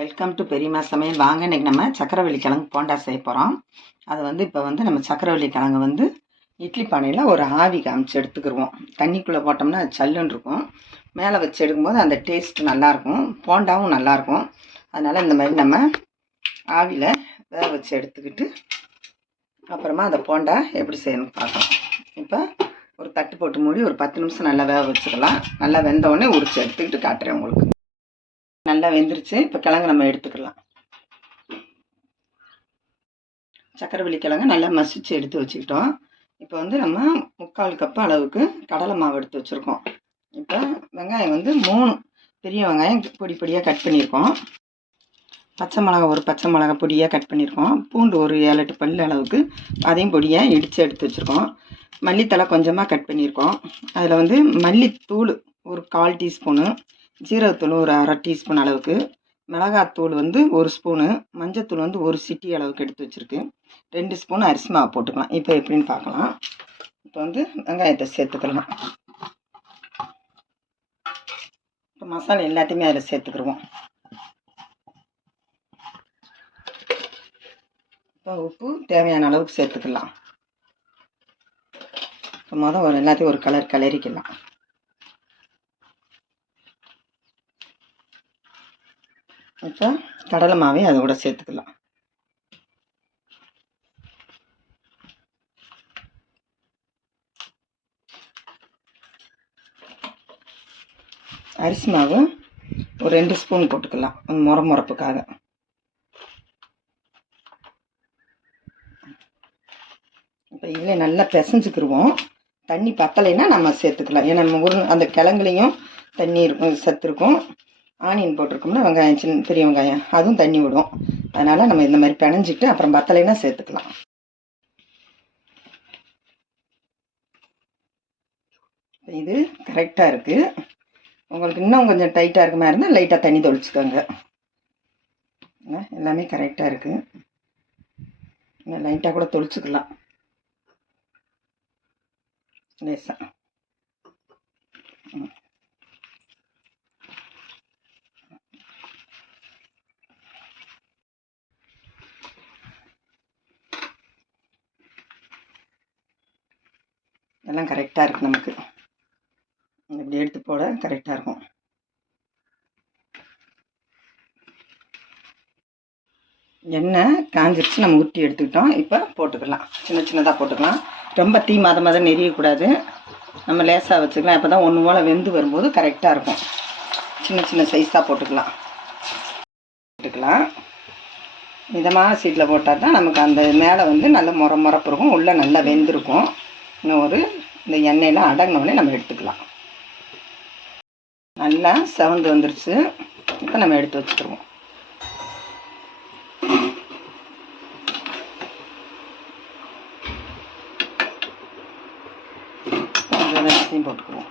Welcome to பெரியம்மா சமையல். வாங்க, இன்றைக்கி நம்ம சக்கரவள்ளி கிழங்கு போண்டா செய்ய போகிறோம். அது இப்போ நம்ம சக்கரவள்ளி கிழங்கு இட்லி பானையில் ஒரு ஆவி காமிச்சு எடுத்துக்கிடுவோம். தண்ணிக்குள்ளே போட்டோம்னா அது சல்லுன்னு இருக்கும். மேலே வச்சு எடுக்கும்போது அந்த டேஸ்ட் நல்லாயிருக்கும், போண்டாவும் நல்லாயிருக்கும். அதனால் இந்த மாதிரி நம்ம ஆவியில் வேக வச்சு எடுத்துக்கிட்டு அப்புறமா அந்த போண்டா எப்படி செய்யணும்னு பார்க்கலாம். இப்போ ஒரு தட்டு போட்டு மூடி ஒரு 10 நிமிஷம் நல்லா வேக வச்சுக்கலாம். நல்லா வெந்தவுடனே உரிச்சு எடுத்துக்கிட்டு காட்டுறேன் உங்களுக்கு. நல்லா வெந்துருச்சு. இப்போ கிழங்கு நம்ம எடுத்துக்கலாம். சக்கரவள்ளி கிழங்கு நல்லா மசிச்சு எடுத்து வச்சுக்கிட்டோம். இப்போ நம்ம 3/4 கப்பு அளவுக்கு கடலை மாவு எடுத்து வச்சுருக்கோம். இப்போ வெங்காயம் 3 பெரிய வெங்காயம் பொடி பொடியாக கட் பண்ணியிருக்கோம். பச்சை மிளகா ஒரு பச்சை மிளகா பொடியாக கட் பண்ணியிருக்கோம். பூண்டு ஒரு 7-8 பல் அளவுக்கு அதையும் பொடியாக இடித்து எடுத்து வச்சுருக்கோம். மல்லித்தலை கொஞ்சமாக கட் பண்ணியிருக்கோம். அதில் மல்லித்தூள் ஒரு 1/4 டீஸ்பூனு, ஜீரகத்தூள் ஒரு 1/2 டீஸ்பூன் அளவுக்கு, மிளகாத்தூள் 1 ஸ்பூனு, மஞ்சத்தூள் 1 சிட்டி அளவுக்கு எடுத்து வச்சுருக்கு. 2 ஸ்பூன் அரிசி மாவு போட்டுக்கலாம். இப்போ எப்படின்னு பார்க்கலாம். இப்போ வெங்காயத்தை சேர்த்துக்கலாம். இப்போ மசாலா எல்லாத்தையுமே அதில் சேர்த்துக்கிடுவோம். இப்போ உப்பு தேவையான அளவுக்கு சேர்த்துக்கலாம். இப்போ எல்லாத்தையும் ஒரு கிளறிக்கலாம். இப்போ கடலை மாவையும் அதை கூட சேர்த்துக்கலாம். அரிசி மாவு ஒரு 2 ஸ்பூன் போட்டுக்கலாம், முறப்புக்காக. இப்போ இதில் நல்லா பிசைஞ்சுக்கிடுவோம். தண்ணி பத்தலைன்னா நம்ம சேர்த்துக்கலாம். ஏன்னா அந்த கிழங்குலையும் தண்ணி இருக்கும், சத்து இருக்கும். ஆனியன் போட்டிருக்கோம்னா வெங்காயம், பெரிய வெங்காயம் அதுவும் தண்ணி விடும். அதனால் நம்ம இந்த மாதிரி பிணைஞ்சிட்டு அப்புறம் பத்தலைன்னா சேர்த்துக்கலாம். இது கரெக்டாக இருக்குது. உங்களுக்கு இன்னும் கொஞ்சம் டைட்டாக இருக்க மாதிரி இருந்தால் லைட்டாக தண்ணி தொளிச்சுக்கோங்க. எல்லாமே கரெக்டாக இருக்குது. இன்னும் லைட்டாக கூட தொளிச்சுக்கலாம் லேசாக. எல்லாம் கரெக்டாக இருக்குது. நமக்கு இப்படி எடுத்து போட கரெக்டாக இருக்கும். எண்ணெய் காஞ்சிருச்சு, நம்ம ஊற்றி எடுத்துக்கிட்டோம். இப்போ போட்டுக்கலாம். சின்னதாக போட்டுக்கலாம். ரொம்ப தீ மத நெறியக்கூடாது. நம்ம லேசாக வச்சுக்கலாம். அப்போ தான் ஒன்று போல் வெந்து வரும்போது கரெக்டாக இருக்கும். சின்ன சைஸாக போட்டுக்கலாம். மிதமான சீட்டில் போட்டால் தான் நமக்கு அந்த மேலே நல்ல முறப்பு இருக்கும், உள்ளே நல்லா வெந்திருக்கும். இன்னும் இந்த எண்ணெயில் அடங்கினோடனே நம்ம எடுத்துக்கலாம். நல்லா செவந்து வந்துருச்சு. இப்போ நம்ம எடுத்து வச்சுக்கிடுவோம். வெங்காயத்தையும் போட்டுக்குவோம்.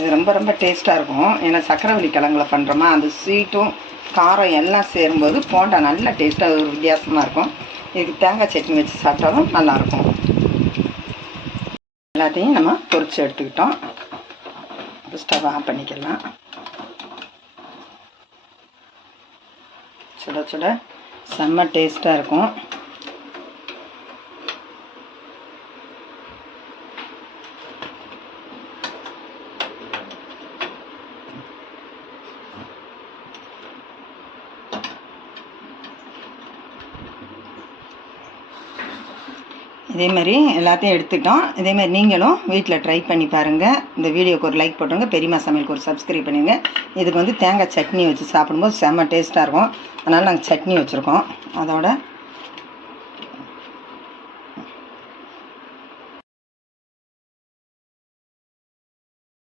இது ரொம்ப டேஸ்ட்டாக இருக்கும். ஏன்னா சக்கரவள்ளி கிழங்குல பண்ணுறோமா, அந்த ஸ்வீட்டும் காரம் எல்லாம் சேரும்போது போண்டா நல்ல டேஸ்ட்டாக ஒரு வித்தியாசமாக இருக்கும். இதுக்கு தேங்காய் சட்னி வச்சு சாப்பிட்டாலும் நல்லாயிருக்கும். எல்லாத்தையும் நம்ம பொரிச்சு எடுத்துக்கிட்டோம். ஸ்டவ் ஆஃப் பண்ணிக்கலாம். சுட செம்ம டேஸ்ட்டாக இருக்கும். இதேமாதிரி எல்லாத்தையும் எடுத்துட்டோம். இதேமாதிரி நீங்களும் வீட்டில் ட்ரை பண்ணி பாருங்கள். இந்த வீடியோக்கு ஒரு லைக் போட்டுருங்க. பெரியம்மா சமையலுக்கு ஒரு சப்ஸ்கிரைப் பண்ணிடுங்க. இதுக்கு தேங்காய் சட்னி வச்சு சாப்பிடும்போது செம்ம டேஸ்ட்டாக இருக்கும். அதனால் நாங்கள் சட்னி வச்சுருக்கோம். அதோட